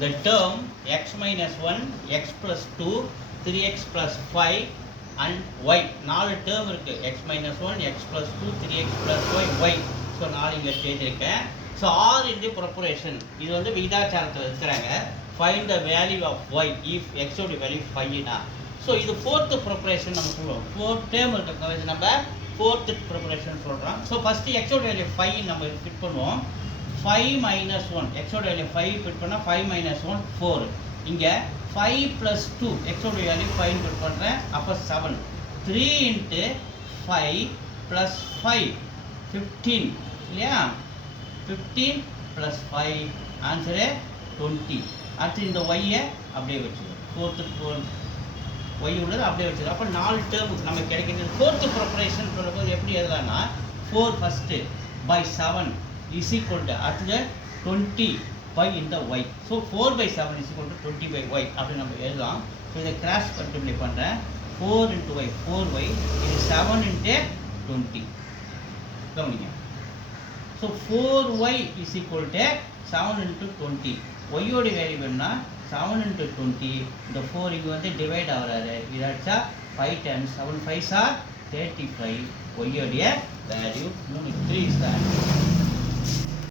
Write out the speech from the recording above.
the term x minus 1, x plus 2, 3x plus 5 and y. 4 term இருக்கு. x minus 1, x plus 2, 3x plus 5, y. So 4 இங்கே எழுதியிருக்கேன். So R into ப்ரொப்பரேஷன் இது வந்து விகிதாச்சாரத்தில் இருக்கிறாங்க. Find the value of y if x ஓட value 5னா. So இது ஃபோர்த்து ப்ரொப்பரேஷன் நம்ம சொல்லுவோம். ஃபோர்த் டேர்ம் இருக்கிறது நம்ம ஃபோர்த்து ப்ரொப்பரேஷன் சொல்கிறோம். ஸோ ஃபஸ்ட்டு x ஓட வேல்யூ 5 நம்ம ஃபிட் பண்ணுவோம். 5 minus 1 x ஓட வேல்யூ 5 ஃபிட் பண்ணால் 5 minus 1 4. இங்கே 5 plus 2 x ஓட வேல்யூ 5 ஃபிட் பண்ணுறேன். அப்போ 7. 3 into 5 plus 5 15 இல்லையா? 15 plus 5 ஆன்சரு 20. அடுத்து இந்த ஒய்யை அப்படியே வச்சுக்கணும். ஃபோர்த்து ஒய் உள்ளது அப்படியே வச்சுக்கணும். அப்போ 4 டேர்முக்கு நமக்கு கிடைக்கிறது. ஃபோர்த்து ப்ரொப்பரேஷன் சொல்லும்போது எப்படி எழுதலாம்னா 4 first by 7 is equal to அடுத்தது 20 by இந்த y. So 4 by 7 is equal to 20 by y அப்படி நம்ம எழுதலாம். ஸோ இதை கிராஸ் மல்டிப்ளை பண்ணுறேன். 4 into y 4y இது 7 into 20. கவனிங்க. So 4y is equal to 7 into 20. ஒய்யோட வேல்யூ வேணும்னா 7 into 20. இந்த 4 இங்கே வந்து டிவைட் ஆகிறாரு. இதாச்சா 5 times 7 5s are 35. ஒய்யோடைய வேல்யூ 3 is the answer.